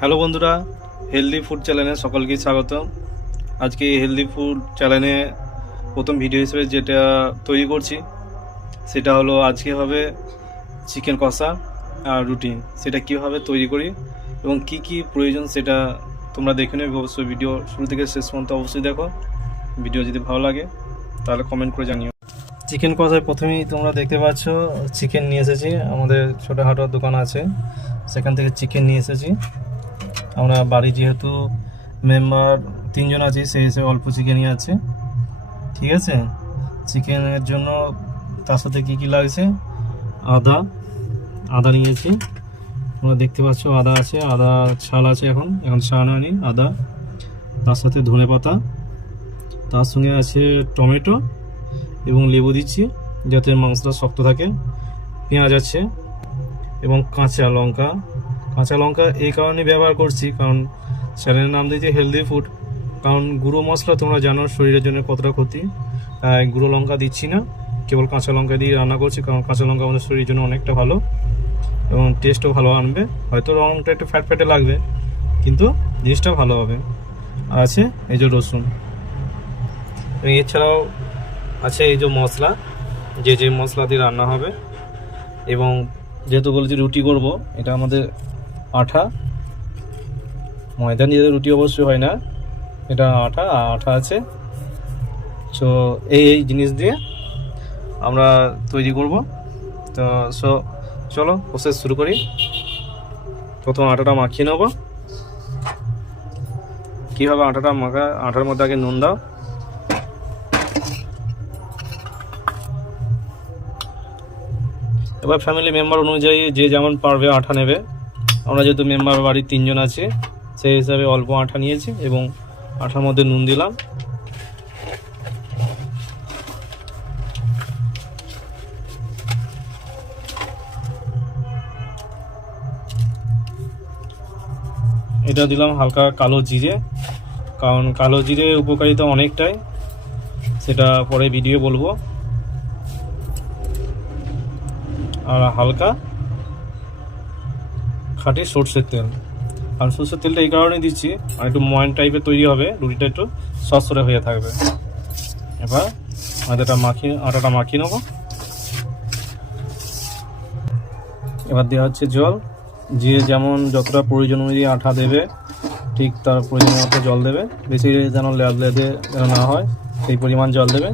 Hello বন্ধুরা, healthy food চ্যানেলে সকলকে স্বাগত। আজকে এই হেলদি ফুড চ্যানেলে প্রথম ভিডিও হিসেবে যেটা তৈরি করছি সেটা হলো আজকে হবে চিকেন কষা আর রুটি। সেটা কীভাবে তৈরি করি এবং কি কি প্রয়োজন সেটা তোমরা দেখে নেবে। অবশ্যই ভিডিও শুরু থেকে শেষ পর্যন্ত অবশ্যই দেখো। ভিডিও যদি ভালো লাগে তাহলে কমেন্ট করে জানিও। চিকেন কষায় প্রথমেই তোমরা দেখতে পাচ্ছ চিকেন নিয়ে এসেছি। আমাদের ছোটোখাটো দোকান আছে, সেখান থেকে চিকেন নিয়ে এসেছি। আমরা বাড়ি যেহেতু মেম্বার 3 জন আছি, সেই হিসেবে অল্প চিকেনই আছে, ঠিক আছে। চিকেনের জন্য তার সাথে কী কী লাগছে, আদা নিয়েছি, তোমরা দেখতে পাচ্ছ আদা আছে, আদা ছাল আছে, এখন ছাড়ানো হয়নি আদা। তার সাথে ধনেপাতা, তার সঙ্গে আছে টমেটো এবং লেবু দিচ্ছি যাতে মাংসটা শক্ত থাকে। পেঁয়াজ আছে এবং কাঁচা লঙ্কা এই কারণে ব্যবহার করছি কারণ চ্যানেলের নাম দিয়েছি হেলদি ফুড। কারণ গুঁড়ো মশলা তোমরা জানো শরীরের জন্য কতটা ক্ষতি, তাই গুঁড়ো লঙ্কা দিচ্ছি না, কেবল কাঁচা লঙ্কা দিয়ে রান্না করছি। কারণ কাঁচা লঙ্কা আমাদের শরীরের জন্য অনেকটা ভালো এবং টেস্টও ভালো আনবে। হয়তো রংটা একটু ফ্যাটে লাগবে কিন্তু জিনিসটা ভালো হবে। আর আছে এই যে রসুন, এবং এছাড়াও আছে এই যে মশলা, যে মশলা দিয়ে রান্না হবে। এবং যেহেতু বলেছি রুটি করব, এটা আমাদের আটা, ময়দা দিয়ে রুটি অবশ্যই হয় না, এটা আটা আছে। সো এই জিনিস দিয়ে আমরা তৈরি করব। তো চলো প্রসেস শুরু করি। প্রথম আটাটা মাখিয়ে নেব। কীভাবে আটাটা মাখা, আটার মধ্যে আগে নুন দাও, এবার ফ্যামিলি মেম্বার অনুযায়ী যে যেমন পারবে আটা নেবে। আমরা যেহেতু মেম্বার বাড়ির 3 জন আছে সেই হিসাবে অল্প আটা নিয়েছি এবং আটার মধ্যে নুন দিলাম। এটা দিলাম হালকা কালো জিরে, কারণ কালো জিরের উপকারিতা অনেকটাই, সেটা পরে ভিডিও বলবো। আর হালকা খাঁটি সর্ষের তেল, আর সর্ষের তেলটা এই কারণেই দিচ্ছি আর একটু ময়ান টাইপের তৈরি হবে, রুটিটা একটু সসরে হয়ে থাকবে। এবার আটাটা মাখিয়ে নেবো। এবার দেওয়া হচ্ছে জল, যে যেমন যতটা প্রয়োজন অনুযায়ী আটা দেবে ঠিক তার প্রয়োজন মতো জল দেবে। বেশি যেন লেদে যেন না হয় সেই পরিমাণ জল দেবে।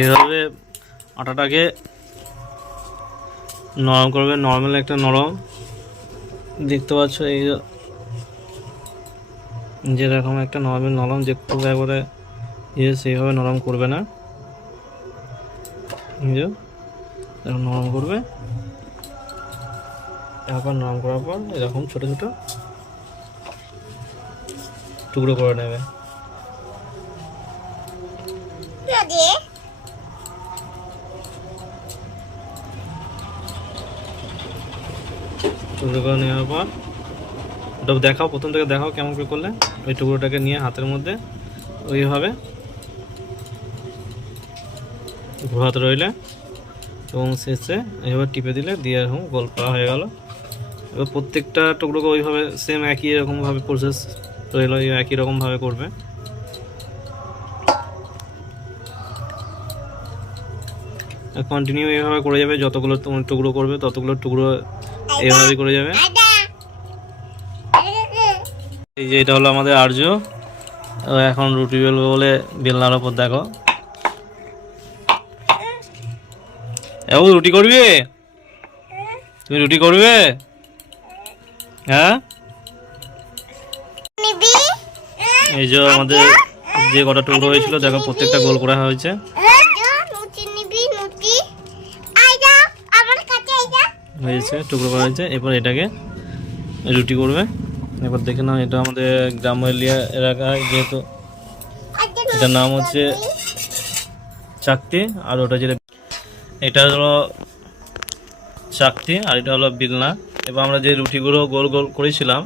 এইভাবে আটাটাকে নরম করবে, নর্মাল একটা নরম দেখতে পাচ্ছ, এই যেরকম একটা নরম যে খুব একবারে সেইভাবে নরম করবে না, এরকম নরম করবে। এরকম নরম করার পর এরকম ছোট ছোট টুকরো করে নেবে। টুকরো করে নেওয়ার পর ওটা দেখাও, প্রথম থেকে দেখাও কেমন করে করলে। ওই টুকরোটাকে নিয়ে হাতের মধ্যে ওইভাবে ঘোরাতে রইলে এবং শেষে এইভাবে টিপে দিলে দিয়ে এরকম গোল করা হয়ে গেল। এবার প্রত্যেকটা টুকরোকে ওইভাবে সেম একই রকমভাবে প্রসেস রইল, একই রকমভাবে করবে। কন্টিনিউ এইভাবে করে যাবে, যতগুলো তোমার টুকরো করবে ততগুলো টুকরো এইভাবেই করে যাবে। এই যে এটা হলো আমাদের আর্য, এখন রুটি বেলবো বলে বেলনার ওপর দেখো। রুটি করবে, তুমি রুটি করবে? হ্যাঁ, এই যে আমাদের যে কটা টুকরো হয়েছিল দেখো প্রত্যেকটা গোল করা হয়েছে। হয়েছে, টুকরো করা হয়েছে। এরপর এটাকে রুটি করবে। এবার দেখে নাও, এটা আমাদের গ্রাম্য এলাকায় যেহেতু এটার নাম হচ্ছে চাকতি, আর ওটা যেটা এটা হলো চাকতি আর এটা হলো বিলনা। এবার আমরা যে রুটিগুলো গোল গোল করেছিলাম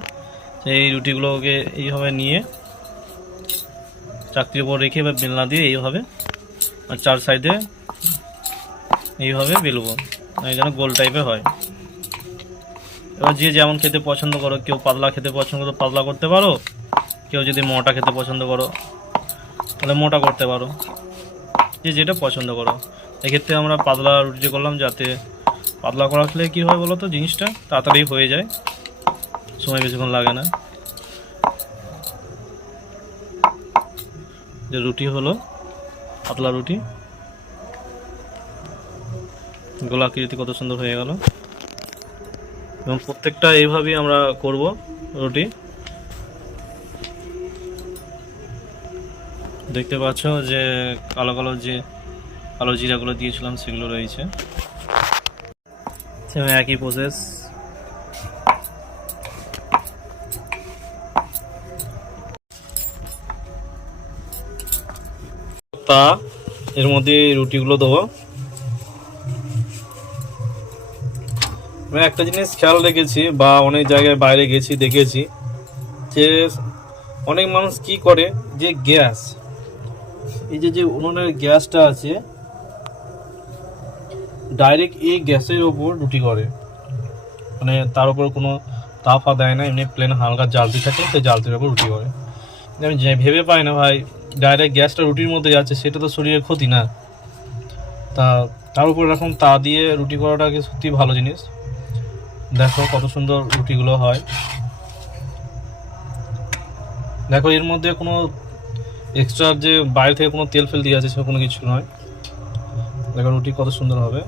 সেই রুটিগুলোকে এইভাবে নিয়ে চাকতির উপর রেখে এবার বেলনা দিয়ে এইভাবে আর চার সাইডে এইভাবে বেলবো, এই যেন গোল টাইপের হয়। এবার যে যেমন খেতে পছন্দ করো, কেউ পাতলা খেতে পছন্দ করো পাতলা করতে পারো, কেউ যদি মোটা খেতে পছন্দ করো তাহলে মোটা করতে পারো, যে যেটা পছন্দ করো। এক্ষেত্রে আমরা পাতলা রুটি করলাম, যাতে পাতলা করা খেলে কী হয় বলো তো, জিনিসটা তাড়াতাড়ি হয়ে যায়, সময় বেশিক্ষণ লাগে না। যে রুটি হলো পাতলা রুটি, গোলাকৃতি কত সুন্দর হয়ে গেল। এবং প্রত্যেকটা এইভাবেই আমরা করব রুটি। দেখতে পাচ্ছ যে কালো কালো যে কালো জিরাগুলো দিয়েছিলাম সেগুলো রয়েছে, একই প্রসেস। তা এর মধ্যে রুটিগুলো দেবো। আমি একটা জিনিস খেয়াল রেখেছি, বা অনেক জায়গায় বাইরে গেছি দেখেছি, যে অনেক মানুষ কি করে, যে গ্যাস, এই যে উনুনের গ্যাসটা আছে, ডাইরেক্ট এই গ্যাসের ওপর রুটি করে, মানে তার উপর কোনো তাপা দেয় না, এমনি প্লেন হালকা জ্বালতি থাকে, সেই জ্বালতির ওপর রুটি করে। আমি ভেবে পাই না ভাই, ডাইরেক্ট গ্যাসটা রুটির মধ্যে যাচ্ছে, সেটা তো শরীরের ক্ষতি না, তা তার উপর এরকম তা দিয়ে রুটি করাটা কি সত্যি ভালো জিনিস। দেখো কত সুন্দর রুটিগুলো হয়। দেখো এর মধ্যে কোনো এক্সট্রা যে বাইরে থেকে কোনো তেল ফেল দিয়ে আছে সে কোনো কিছু নয়। দেখো রুটি কত সুন্দর হবে,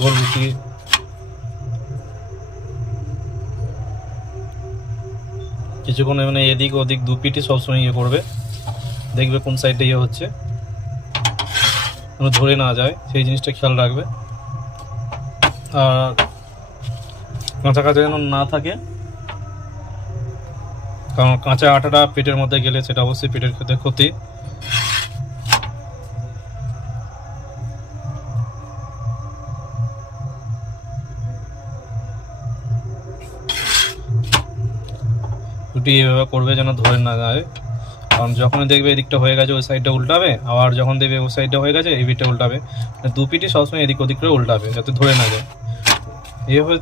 গোল রুটি। কিছুক্ষণ মানে এদিক ওদিক দু পিটি সবসময় ইয়ে করবে, দেখবে কোন সাইডটা ইয়ে হচ্ছে, কোনো ধরে না যায় সেই জিনিসটা খেয়াল রাখবে। আর কাঁচা কাঁচা যেন না থাকে, কারণ কাঁচা আটাটা পেটের মধ্যে গেলে সেটা অবশ্যই পেটের ক্ষেত্রে ক্ষতি। রুটি এভাবে করবে যেন ধরে না যায়, কারণ যখন দেখবে এদিকটা হয়ে গেছে ওই সাইডটা উল্টাবে, আবার যখন দেখবে ওই সাইডটা হয়ে গেছে এই পিঠটা উল্টাবে, দু পিঠি সবসময় এদিক ওদিক করে উল্টাবে যাতে ধরে না যায়। এইভাবে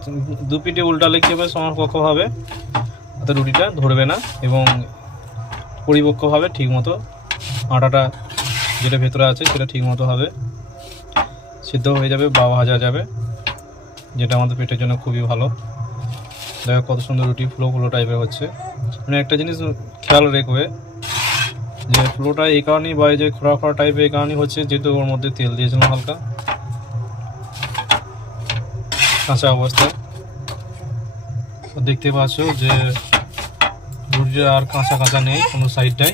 দু পিঠে উল্টালে কী হবে, সমপক্ষ হবে, তাতে রুটিটা ধরবে না এবং পরিপক্কভাবে ঠিকমতো আটাটা যেটা ভেতরে আছে সেটা ঠিকমতো হবে, সিদ্ধ হয়ে যাবে বা ভাজা যাবে, যেটা আমাদের পেটের জন্য খুবই ভালো। দেখো কত সুন্দর রুটি ফুলো ফুলো টাইপের হচ্ছে। মানে একটা জিনিস খেয়াল রাখবে, যে ফুলোটা এই কারণেই বা এই যে খোড়া খোড়া টাইপের এই কারণেই হচ্ছে, যেহেতু ওর মধ্যে তেল দিয়েছিলাম হালকা কাঁচা অবস্থায়। দেখতে পাচ্ছ যে রুটিটা আর কাঁচা কাঁচা নেই কোনো সাইডটাই।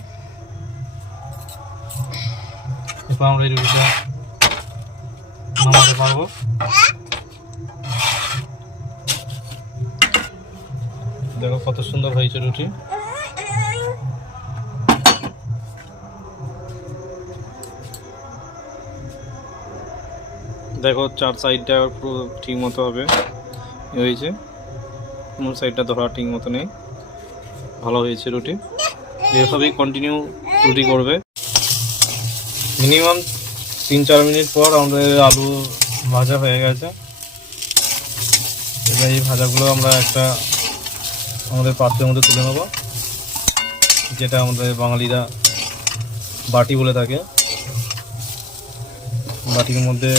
এরপর আমরা এই রুটিটা নামাতে পারবো। দেখো কত সুন্দর হয়েছে রুটি। দেখো চার সাইডটা পুরো ঠিক মতো হবে হয়েছে, কোনো সাইডটা ধরা ঠিক মতো নেই, ভালো হয়েছে রুটি। এভাবেই কন্টিনিউ রুটি করবে। মিনিমাম 3-4 মিনিট পর আমাদের আলু ভাজা হয়ে গেছে। এবার এই ভাজাগুলো আমরা একটা আমাদের পাত্রের মধ্যে তুলে নেব, যেটা আমাদের বাঙালিরা বাটি বলে থাকে। বাটির মধ্যে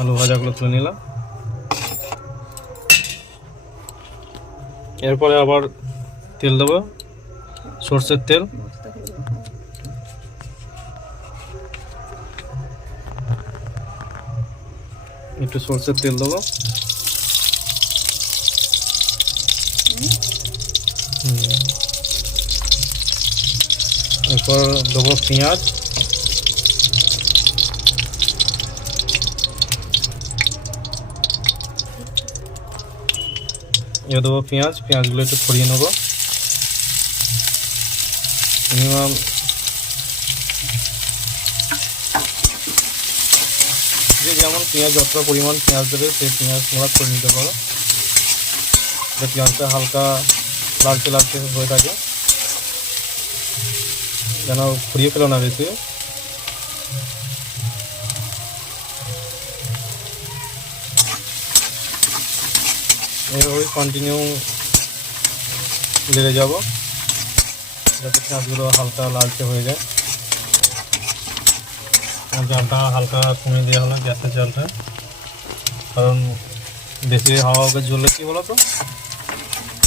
আলু ভাজাগুলো তুলে নিলাম। এরপরে আবার তেল দেবো, সর্ষের তেল। একটু সর্ষের তেল দেবো, এরপর দেবো পেঁয়াজ, এবার দেবো পেঁয়াজ, পেঁয়াজগুলো একটু ছড়িয়ে নেবো। মিনিমাম যে যেমন পেঁয়াজ যতটা পরিমাণ পেঁয়াজ দেবে সেই পেঁয়াজ তোমরা করে নিতে পারো। পেঁয়াজটা হালকা লালচে লালচে হয়ে থাকে, যেন ঘুরিয়ে ফেলো না বেশি। এইভাবেই কন্টিনিউ লেগে যাব যাতে পেঁয়াজগুলো হালকা লালচে হয়ে যায়। জালটা হালকা কমিয়ে দেওয়া হলো, গ্যাসের জালটা, কারণ বেশি হাওয়া ওকে জ্বললে কী বলো তো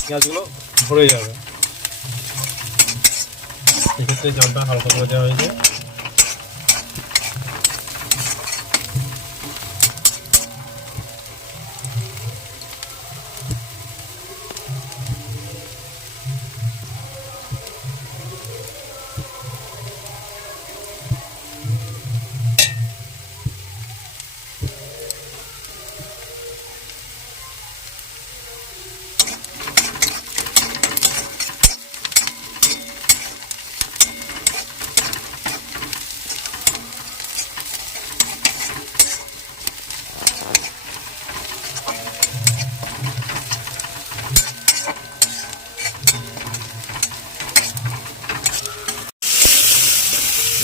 পেঁয়াজগুলো ভরে যাবে। এক্ষেত্রে জলটা হালকা করে দেওয়া হয়েছে।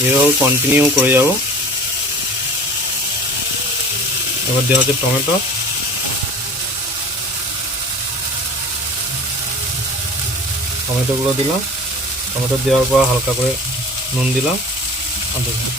এভাবে কন্টিনিউ করে যাব। এবার দেওয়া হচ্ছে টমেটো, টমেটোগুলো দিলাম। টমেটো দেওয়ার পর হালকা করে নুন দিলাম আর দেখুন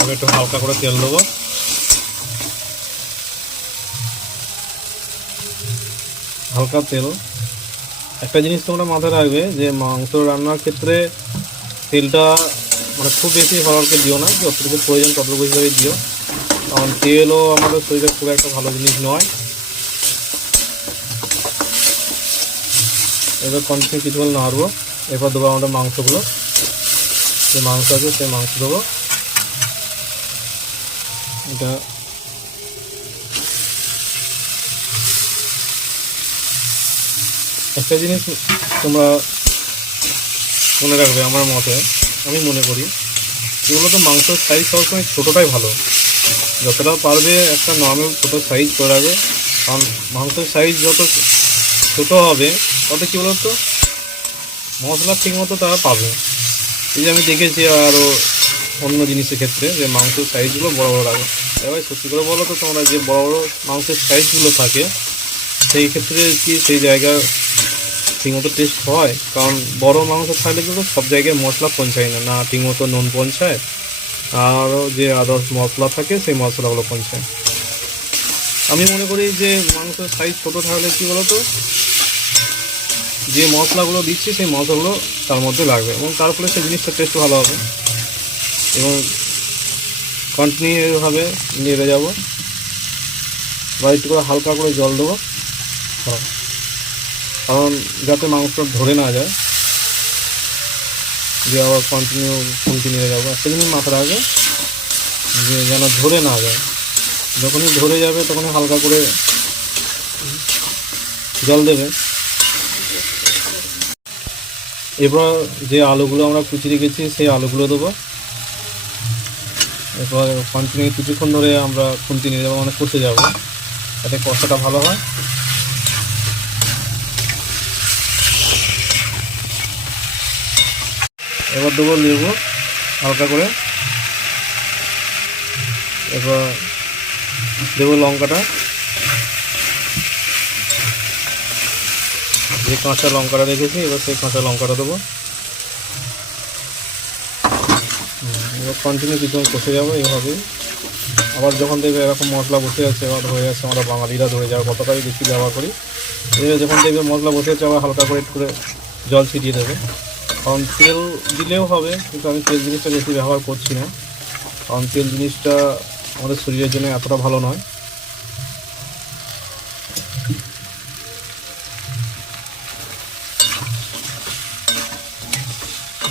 এবার একটু হালকা করে তেল দেবো। হালকা তেল। একটা জিনিস তোমরা মাথায় রাখবে যে মাংস রান্নার ক্ষেত্রে তেলটা মানে খুব বেশি হওয়ারকে দিও না, যতটুকু প্রয়োজন ততটুকু হিসাবে দিও, কারণ তেলও আমাদের শরীরে খুব একটা ভালো জিনিস নয়। এবার কন্টিনিউ কিছুক্ষণ নাড়বো। এরপর দেবো আমাদের মাংসগুলো, যে মাংস আছে সেই মাংস দেবো। এটা একটা জিনিস তোমরা মনে রাখবে, আমার মতে আমি মনে করি এগুলো তো মাংসের সাইজ সবসময় ছোটোটাই ভালো। যতটা পারবে একটা নর্মাল ছোটো সাইজ করে রাখবে, কারণ মাংসের সাইজ যত ছোটো হবে তত কী বলতো মশলা ঠিক মতো তারা পাবে। এই যে আমি দেখেছি আরও অন্য জিনিসের ক্ষেত্রে যে মাংসের সাইজগুলো বড়ো বড়ো রাখে। এবার সত্যি করে বলো তো তোমরা যে বড়ো বড়ো মাংসের সাইজগুলো থাকে সেই ক্ষেত্রে কি সেই জায়গা ঠিকমতো টেস্ট হয়? কারণ বড় মাংস থাকলে কিন্তু সব জায়গায় মশলা পৌঁছায় না, না ঠিকমতো নুন পৌঁছায়, আরও যে আদার্স মশলা থাকে সেই মশলাগুলো পৌঁছায়। আমি মনে করি যে মাংসের সাইজ ছোটো থাকলে কী বলতো যে মশলাগুলো দিচ্ছি সেই মশলাগুলো তার মধ্যে লাগবে এবং তার ফলে সেই জিনিসটা টেস্ট ভালো হবে। এবং কন্টিনিউভাবে নেড়ে যাব বা একটু করে হালকা করে জল দেবো, কারণ যাতে মাংসটা ধরে না যায়। যে আবার কন্টিনিউ যাবো। একটা জিনিস মাথা রাখবে যে যেন ধরে না যায়, যখনই ধরে যাবে তখনই হালকা করে জল দেবে। এরপর যে আলুগুলো আমরা কুচি রেখেছি সেই আলুগুলো দেবো। এরপর কন্টিনিউ কিছুক্ষণ ধরে আমরা খুন্তি নিয়ে যাবো, মানে কষে যাবো যাতে কষাটা ভালো হয়। এবার দেবো লেবু হালকা করে। এবার দেবো লঙ্কাটা, যে কাঁচা লঙ্কাটা রেখেছি এবার সেই কাঁচা লঙ্কাটা দেবো। এবার কন্টিনিউ কিছুক্ষণ কষে যাবো এইভাবেই। আবার যখন দেখবে এরকম মশলা বসে যাচ্ছে, এবার হয়ে যাচ্ছে, আমরা বাঙালিরা ধরে যাওয়া কতটাই বেশি ব্যবহার করি। এবার যখন দেখবে মশলা বসে যাচ্ছে আবার হালকা করে একটু করে জল ছিটিয়ে দেবে। কারণ তেল দিলেও হবে, কিন্তু আমি তেল জিনিসটা বেশি ব্যবহার করছি না, কারণ তেল জিনিসটা আমাদের শরীরের জন্য এতটা ভালো নয়।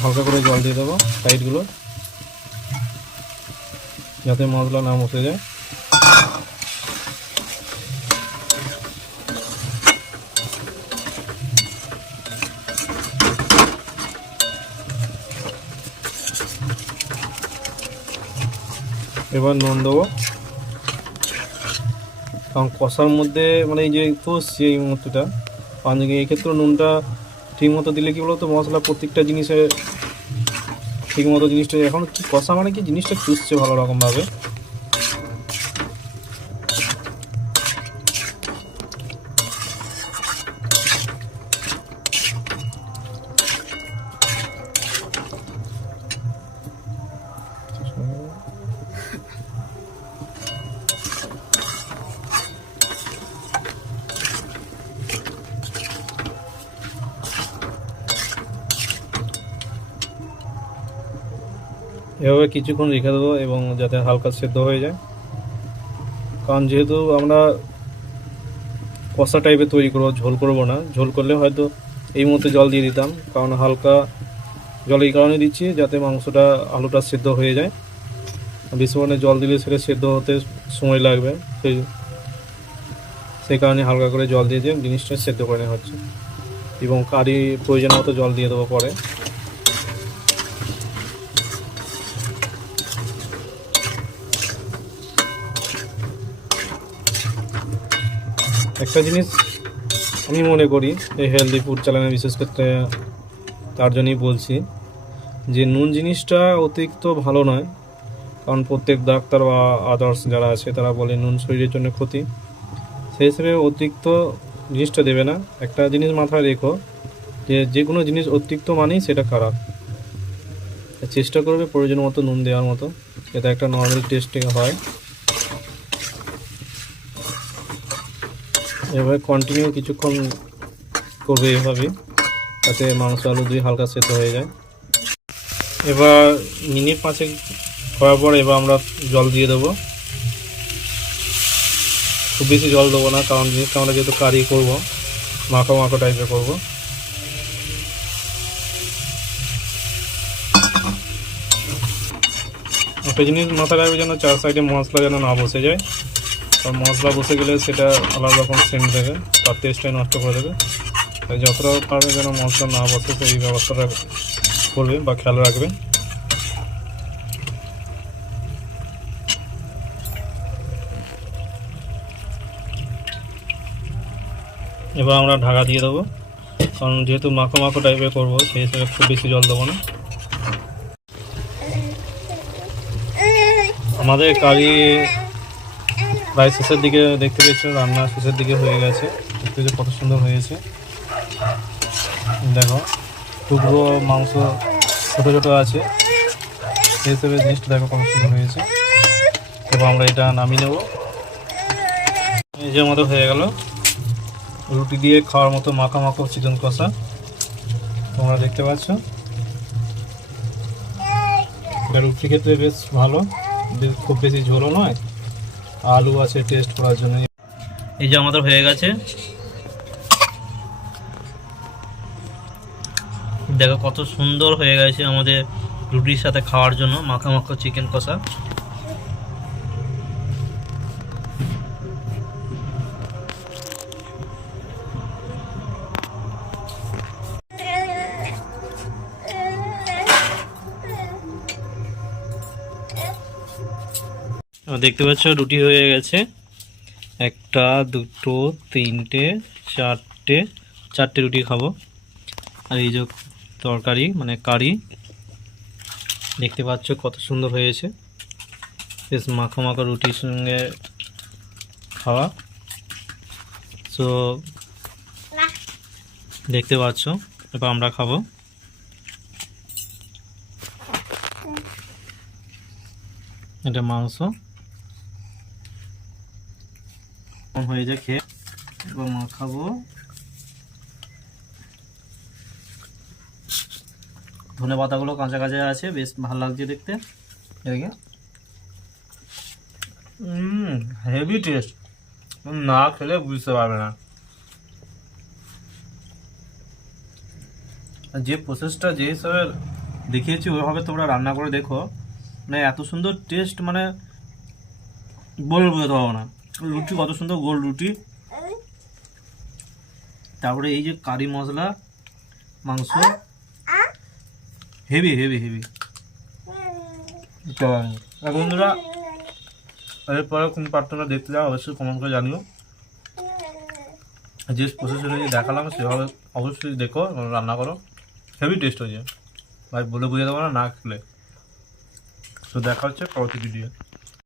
হালকা করে জল দিয়ে দেবো সাইডগুলো, যাতে মশলা না মুছে যায়। এবার নুন দেবো, কারণ কষার মধ্যে মানে এই যে কষছি এই মুহূর্তটা পানি, এই ক্ষেত্রে নুনটা ঠিক মতো দিলে কি বলতো মশলা প্রত্যেকটা জিনিসে ঠিক মতো জিনিসটা এখন কি কষা মানে কি জিনিসটা চুষছে ভালো রকমভাবে। এভাবে কিছুক্ষণ রেখে দেবো এবং যাতে হালকা সেদ্ধ হয়ে যায়, কারণ যেহেতু আমরা কষা টাইপের তৈরি করবো, ঝোল করবো না। ঝোল করলে হয়তো এই মুহূর্তে জল দিয়ে দিতাম, কারণ হালকা জল এই কারণে দিচ্ছি যাতে মাংসটা আলুটা সেদ্ধ হয়ে যায়। বেশি পরিমাণে জল দিলে সেটা সেদ্ধ হতে সময় লাগবে, সেই কারণে হালকা করে জল দিয়ে যে জিনিসটা সেদ্ধ করে নেওয়া হচ্ছে। এবং কারি প্রয়োজন মতো জল দিয়ে দেবো পরে। একটা জিনিস আমি মনে করি এই হেলদি ফুড চ্যানেলে বিশেষ ক্ষেত্রে তার জন্যই বলছি যে নুন জিনিসটা অতিরিক্ত ভালো নয়, কারণ প্রত্যেক ডাক্তার বা আদার্স যারা আছে তারা বলে নুন শরীরের জন্য ক্ষতি। সেই হিসেবে অতিরিক্ত জিনিসটা দেবে না। একটা জিনিস মাথায় রেখো যে যে কোনো জিনিস অতিরিক্ত মানেই সেটা খারাপ। চেষ্টা করবে প্রয়োজন মতো নুন দেওয়ার মতো, যাতে একটা নর্মাল টেস্টিং হয়। এভাবে কন্টিনিউ কিছুক্ষণ করবে এভাবে, যাতে মাংস আলু দুই হালকা সেদ্ধ হয়ে যায়। এবার মিনিট 5 করার পর এবার আমরা জল দিয়ে দেবো। খুব বেশি জল দেবো না, কারণ জিনিসটা আমরা যেহেতু কারি করবো, মাখো মাখো টাইপের করবো। একটা জিনিস মাথায় রাখবে যেন চার সাইডে মশলা যেন না বসে যায়, কারণ মশলা বসে গেলে সেটা আলাদা রকম সেন্ট দেবে, তার টেস্টটাই নষ্ট করে দেবে। তাই যতটা পারবে যেন মশলা না বসে সেই ব্যবস্থাটা করবে বা খেয়াল রাখবে। এবার আমরা ঢাকা দিয়ে দেবো, কারণ যেহেতু মাখো মাখো টাইপের করবো সেই হিসেবে খুব বেশি জল দেবো না। আমাদের কারি প্রায় শেষের দিকে দেখতে পেয়েছো, রান্না শেষের দিকে হয়ে গেছে। দেখতে যে কত সুন্দর হয়েছে, দেখো টুকরো মাংস ছোটো ছোটো আছে, সেই হিসেবে জিনিসটা দেখো কত সুন্দর হয়েছে। এবার আমরা এটা নামিয়ে নেব। এই যে আমাদের হয়ে গেল রুটি দিয়ে খাওয়ার মতো মাখা মাখো চিকেন কষা, তোমরা দেখতে পাচ্ছ। এটা রুটি ক্ষেত্রে বেশ ভালো, খুব বেশি ঝোলও নয়, আলু আছে টেস্ট করার জন্য। এই যে আমাদের হয়ে গেছে, দেখো কত সুন্দর হয়ে গেছে আমাদের রুটির সাথে খাওয়ার জন্য মাখা মাখো চিকেন কষা। দেখতে পাচ্ছ রুটি হয়ে গেছে, একটা দুটো তিনটে চারটে রুটি খাবো। আর এই যে তরকারি মানে কারি, দেখতে পাচ্ছ কত সুন্দর হয়েছে, বেশ মাখো মাখো রুটির সঙ্গে খাওয়া। সো দেখতে পাচ্ছ, এবার আমরা খাবো। এটা মাংস হয়ে যায় খেয়ে, এবার মাখাবো। ধনে পাতাগুলো কাঁচা কাঁচা আছে, বেশ ভালো লাগছে দেখতে। এদিকে হেভি টেস্ট, না খেলে বুঝতে পারবে না। যে প্রসেসটা যে হিসাবে দেখিয়েছি ওইভাবে তোমরা রান্না করে দেখো, মানে এত সুন্দর টেস্ট, মানে বলে বোঝাতে পারবো না। রুটি কত সুন্দর গোল রুটি, তারপরে এই যে কারি মশলা, মাংস, হেভি হেভি হেভি। বন্ধুরা এরপরে কোন পার্টটা দেখতে যাও অবশ্যই কমেন্ট করে জানিও। যে প্রসেসরে দেখালাম সেভাবে অবশ্যই দেখো এবং রান্না করো, হেভি টেস্ট হয়েছে ভাই, বলে বোঝাতে পারবো না, না খেলে। তো দেখা হচ্ছে পরবর্তী ভিডিও।